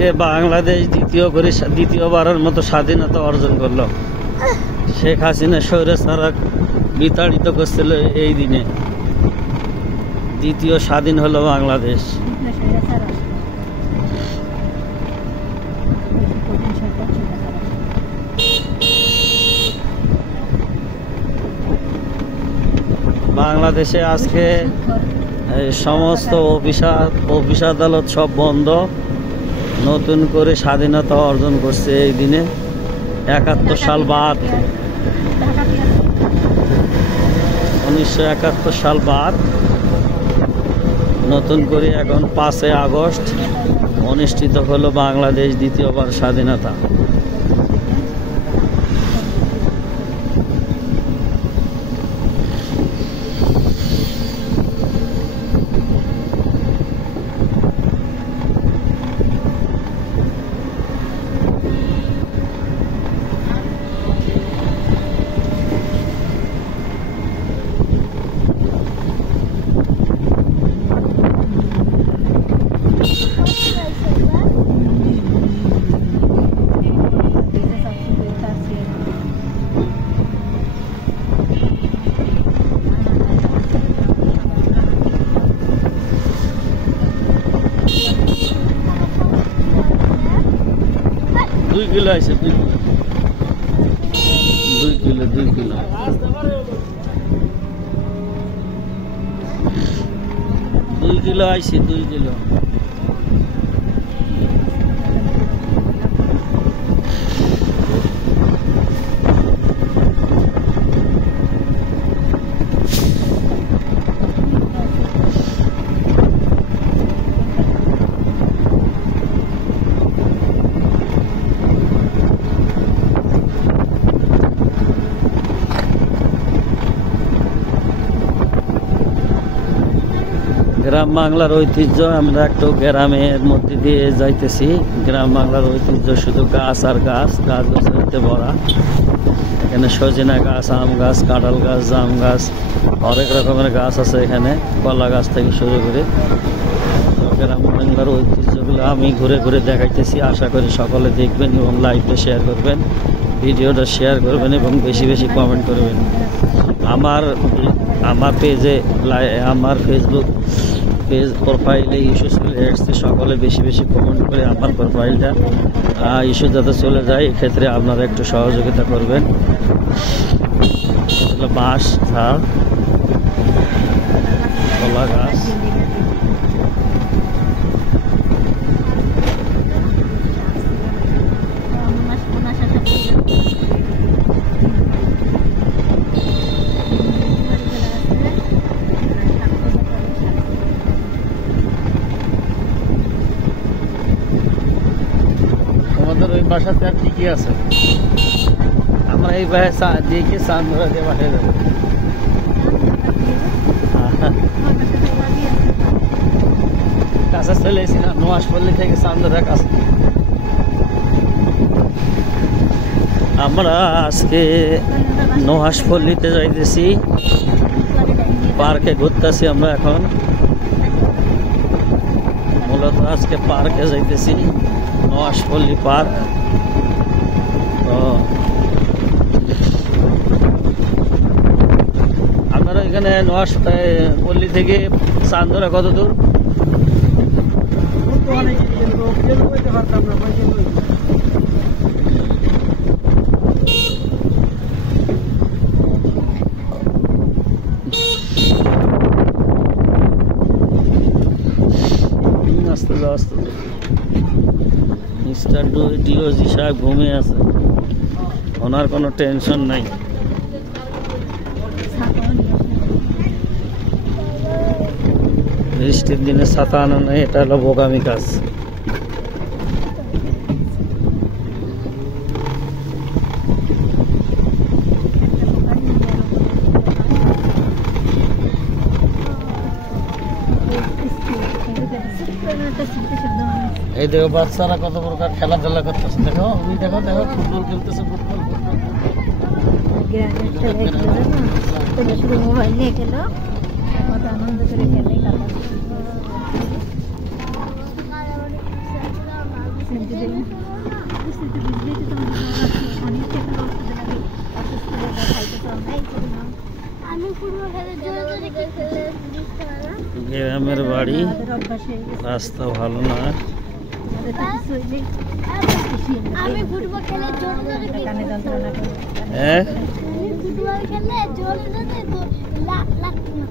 আজকে বাংলাদেশ দ্বিতীয়বারের মতো স্বাধীনতা অর্জন করলো। শেখ হাসিনা স্বৈরাচার বিতাড়িত করছিল এই দিনে। দ্বিতীয় স্বাধীন হলো বাংলাদেশ। বাংলাদেশে আজকে সমস্ত অফিস আদালত সব বন্ধ। নতুন করে স্বাধীনতা অর্জন করছে এই দিনে। 71 সাল বাদ, 1971 সাল বাদ নতুন করে এখন 5 আগস্ট অনুষ্ঠিত হলো বাংলাদেশ দ্বিতীয়বার স্বাধীনতা। দুই কিলো আছে, 2 কিলো 2 কিলো। আইছে 2 কিলো। গ্রাম বাংলার ঐতিহ্য, আমরা একটু গ্রামের মধ্যে দিয়ে যাইতেছি। গ্রাম বাংলার ঐতিহ্য শুধু গাছ আর গাছ, গাছ গাছালিতে ভরা। এখানে সজনা গাছ, আম গাছ, কাঁঠাল গাছ, জাম গাছ, অনেক রকমের গাছ আছে এখানে, কলা গাছ থেকে শুরু করে। গ্রাম বাংলার ঐতিহ্যগুলো আমি ঘুরে ঘুরে দেখাইতেছি। আশা করি সকলে দেখবেন এবং লাইভে শেয়ার করবেন, ভিডিওটা শেয়ার করবেন এবং বেশি বেশি কমেন্ট করবেন। আমার পেজে, আমার ফেসবুক পেজ প্রোফাইলে ইস্যু চলে এসছে। সকলে বেশি বেশি কমেন্ট করে আমার প্রোফাইলটা ইস্যু যাতে চলে যায়, এক্ষেত্রে আপনারা একটু সহযোগিতা করবেন। বাঁশ, ঝাড়, কলা গাছ। ওই বাসাতে আর কি আছে? আমরা এই বাসা দিয়ে চান্দরা দিয়ে বাসায় যাবো। কাছে চলে এসেছি না, নোয়াশপল্লী থেকে চান্দরা কাছে। আমরা আজকে নোয়াশপল্লীতে যাইতেছি, পার্কে ঘুরতেছি। আমরা এখন মূলত আজকে পার্কে যাইতেছি, নোয়াশপল্লী পার্ক। তো আপনারা এখানে নোয়াশপল্লী থেকে চান্দরা কত দূর? মিস্টার ডিওজি সাহেব ঘুমিয়ে আছে, ওনার কোনো টেনশন নাই। বৃষ্টির দিনে ছাতা আনা নাই, এটা হলো বোকামি কাজ। এই দেখো বাচ্চারা কত প্রকার খেলাধুলা করতেছে। দেখো ওই দেখো দেখো ফুটবল খেলতেছে, ফুটবল মোবাইল নিয়ে গেল, কত আনন্দ করে খেলে। গ্রামের বাড়ি, রাস্তা ভালো না। আমি ফুটবল খেলে জোরে জোরে হ্যাঁ ফুটবল খেলে জোরে জোরে লাগতো না।